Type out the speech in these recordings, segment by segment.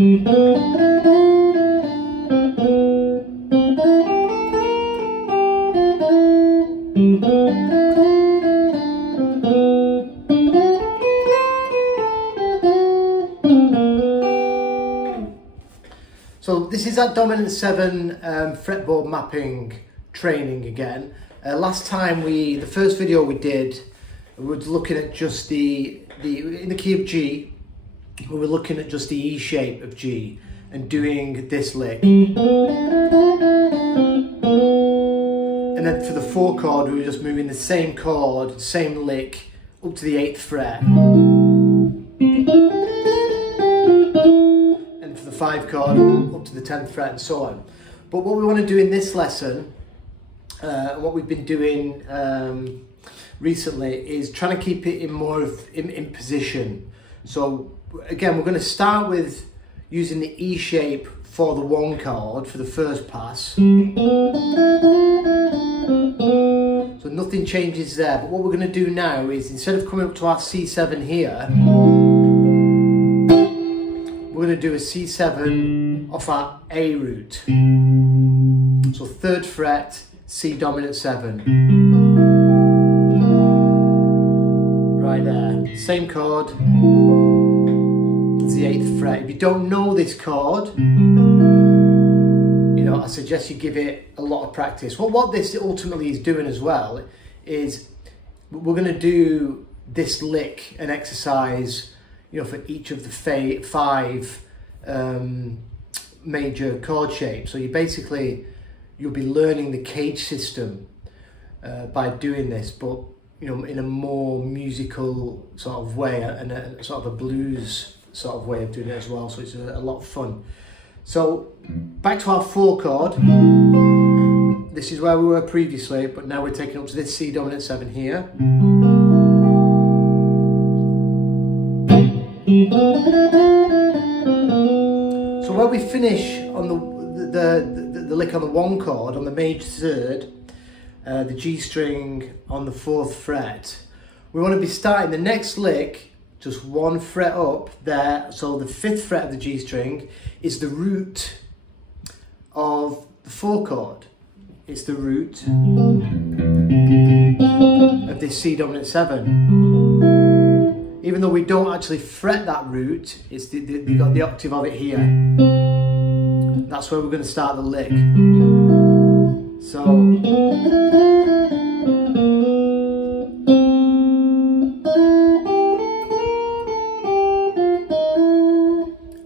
So this is that dominant 7 fretboard mapping training again. Last time the first video we did, we were looking at just in the key of G, we were looking at just the E shape of G and doing this lick. And then for the 4 chord, we were just moving the same chord, same lick, up to the 8th fret. And for the 5 chord, up to the 10th fret and so on. But what we want to do in this lesson, what we've been doing recently, is trying to keep it in position. So again, we're going to start with using the E shape for the 1 chord for the first pass. So nothing changes there, but what we're going to do now is, instead of coming up to our C7 here, we're going to do a C7 off our A root. So 3rd fret, C dominant 7. Right there, same chord. It's the 8th fret. If you don't know this chord, you know, I suggest you give it a lot of practice. Well, what this ultimately is doing as well is we're going to do this lick and exercise, you know, for each of the 5 major chord shapes. So you'll be learning the cage system by doing this, but you know, in a more musical sort of way and a sort of a blues sort of way of doing it as well. So it's a lot of fun. So back to our 4 chord. This is where we were previously, but now we're taking up to this C dominant 7 here. So where we finish on the lick on the 1 chord, on the major 3rd, the G string on the 4th fret, we want to be starting the next lick just 1 fret up there. So the 5th fret of the G string is the root of the 4 chord. It's the root of this C dominant 7. Even though we don't actually fret that root, it's you got the octave of it here. That's where we're going to start the lick. So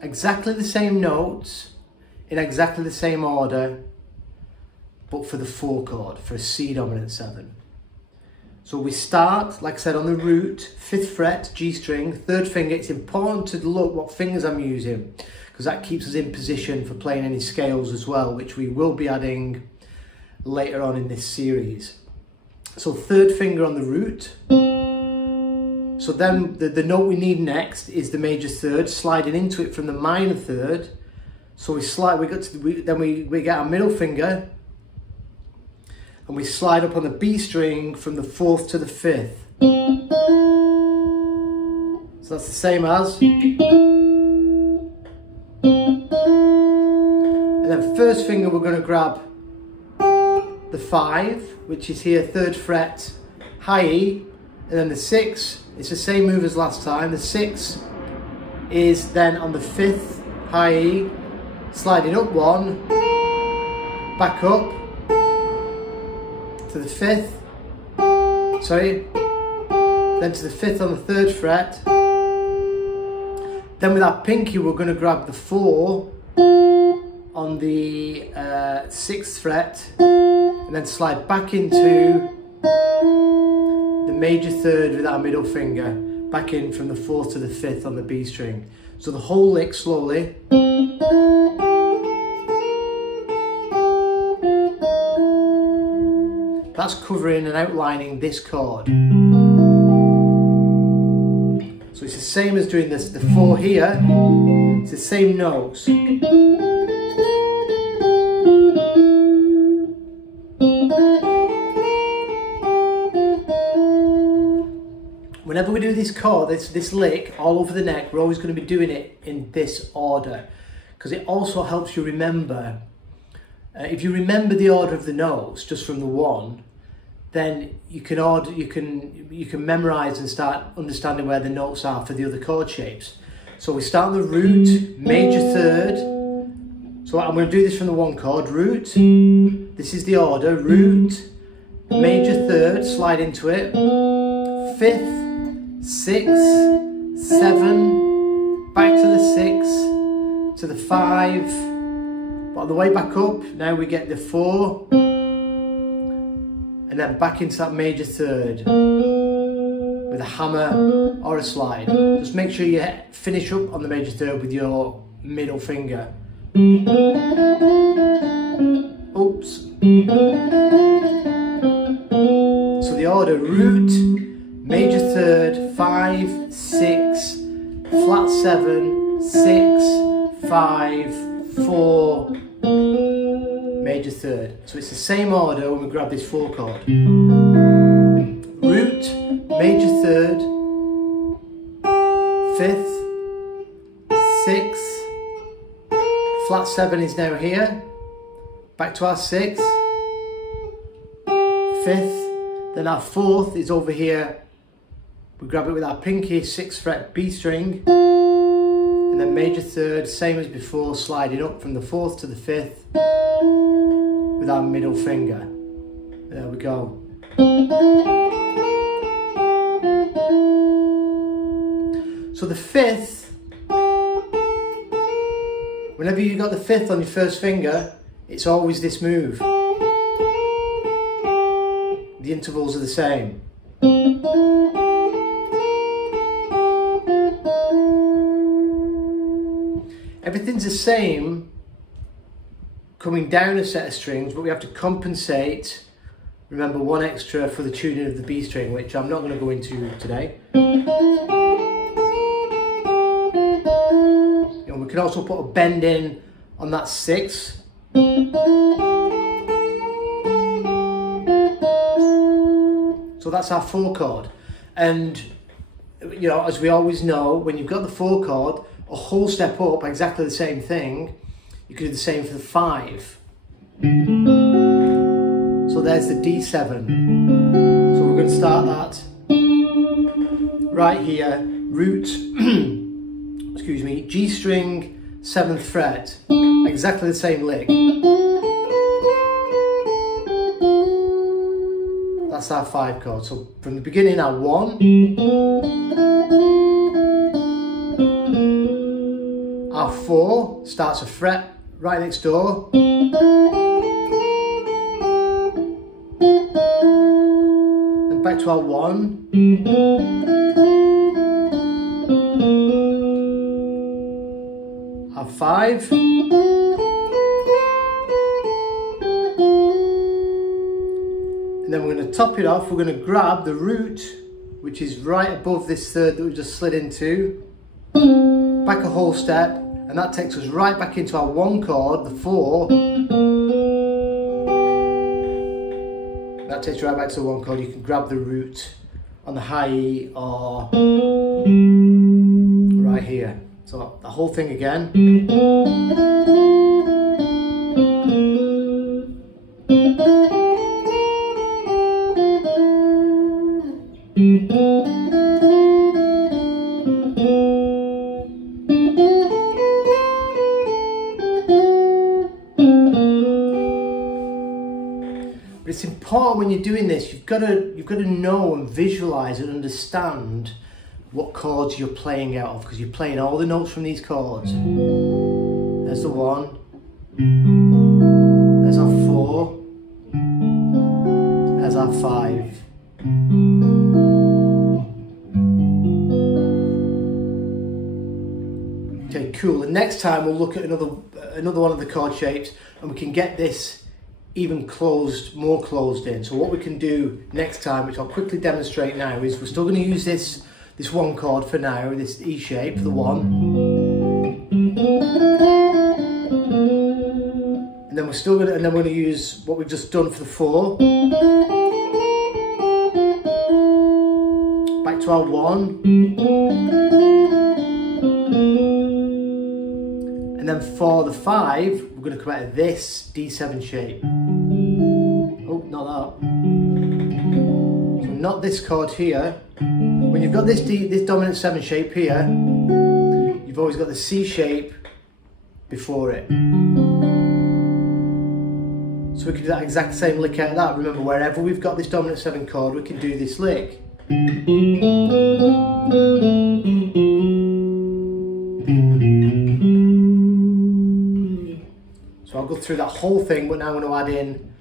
exactly the same notes in exactly the same order, but for the 4 chord, for a C dominant 7. So we start, like I said, on the root, 5th fret, G string, 3rd finger. It's important to look what fingers I'm using, because that keeps us in position for playing any scales as well, which we will be adding later on in this series. So 3rd finger on the root. So then the note we need next is the major 3rd, sliding into it from the minor 3rd. So we get our middle finger, and we slide up on the B string from the 4th to the 5th. So that's the same as. And then 1st finger, we're going to grab the 5, which is here, 3rd fret, high E, and then the 6, it's the same move as last time. The 6 is then on the 5th, high E, sliding up 1, back up to the 5th, sorry, then to the 5th on the 3rd fret. Then with our pinky, we're going to grab the 4 on the 6th fret, and then slide back into the major 3rd with our middle finger, back in from the 4th to the 5th on the B string. So the whole lick slowly. That's covering and outlining this chord. So it's the same as doing this, the 4 here, it's the same notes. Whenever we do this chord, this lick all over the neck, we're always going to be doing it in this order. because it also helps you remember. If you remember the order of the notes just from the one, then you can memorize and start understanding where the notes are for the other chord shapes. So we start on the root, major third. So I'm going to do this from the one chord, root. This is the order, root, major third, slide into it, fifth, sixth, seven, back to the six, to the five, but on the way back up, now we get the four, and then back into that major third with a hammer or a slide. Just make sure you finish up on the major third with your middle finger. Oops. So the order, root, major third, 5, 6, flat 7, 6, 5, 4, major third. So it's the same order when we grab this 4 chord. Root, major third, 5th, 6th, flat 7 is now here, back to our 6th, 5th, then our 4th is over here, we grab it with our pinky, 6th fret B string, and then major third, same as before, sliding up from the 4th to the 5th with our middle finger. There we go. So the 5th, whenever you got the 5th on your first finger, it's always this move. The intervals are the same. Everything's the same coming down a set of strings, but we have to compensate, remember, one extra for the tuning of the B string, which I'm not going to go into today. And we can also put a bend in on that 6. So that's our 4 chord. And you know, as we always know, when you've got the 4 chord, a whole step up, exactly the same thing, you can do the same for the 5. So there's the D7. So we're going to start that right here, root, excuse me, G string, 7th fret, exactly the same lick. That's our 5 chord. So from the beginning, our 1, our 4 starts a fret right next door, and back to our 1, our 5, and then we're going to top it off. We're going to grab the root, which is right above this third that we just slid into, back a whole step, and that takes us right back into our 1 chord, the 4. That takes you right back to the 1 chord. You can grab the root on the high E or right here. So the whole thing again. But it's important when you're doing this, you've got to know and visualize and understand what chords you're playing out of, because you're playing all the notes from these chords. There's the 1, there's our 4, there's our 5. Okay, cool. And next time we'll look at another one of the chord shapes, and we can get this even more closed in. So what we can do next time, which I'll quickly demonstrate now, is we're still going to use this 1 chord for now, this E shape, the 1, and then we're going to use what we've just done for the 4, back to our 1, And then for the 5, we're going to come out of this D7 shape. Oh, not that. So not this chord here. When you've got this dominant 7 shape here, you've always got the C shape before it. So we can do that exact same lick out of that. Remember, wherever we've got this dominant 7 chord, we can do this lick. So I'll go through that whole thing, but now I'm going to add in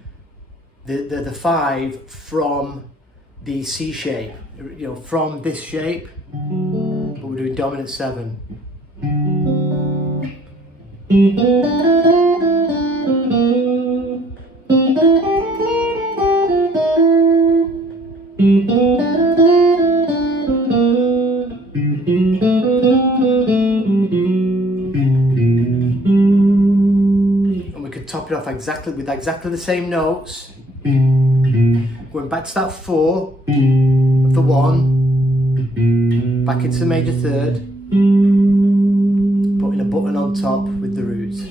the 5 from the C shape, you know, from this shape, but we're doing dominant 7. And we could top it off exactly with exactly the same notes. Going back to that 4 of the 1, back into the major 3rd, putting a button on top with the roots.